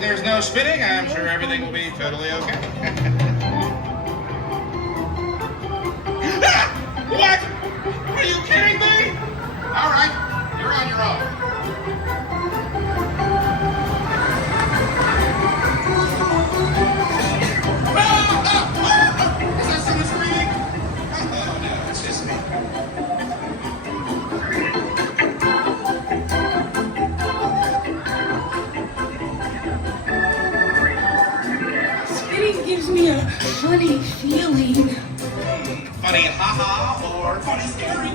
There's no spinning. I'm sure everything will be totally okay. What? Are you kidding me? All right, you're on your own. Is that someone screaming? Oh no, it's just me. Spinning gives me a funny feeling. Funny haha or funny scary?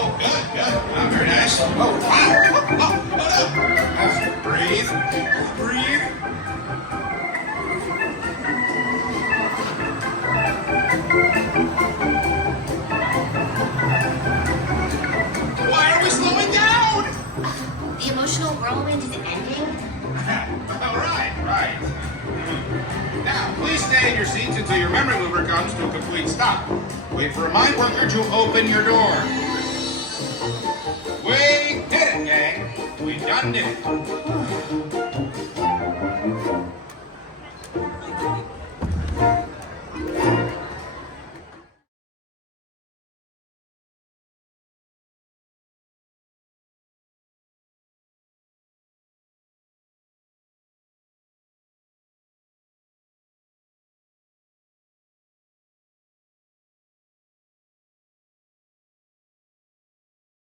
Oh, good, good. Oh, very nice. Oh, wow. Oh, no. Breathe. Breathe. Why are we slowing down? The emotional whirlwind is ending? Oh, right. Now, please stay in your seats until your memory mover comes to a complete stop. Wait for a mind worker to open your door. We did it, gang. We done did it.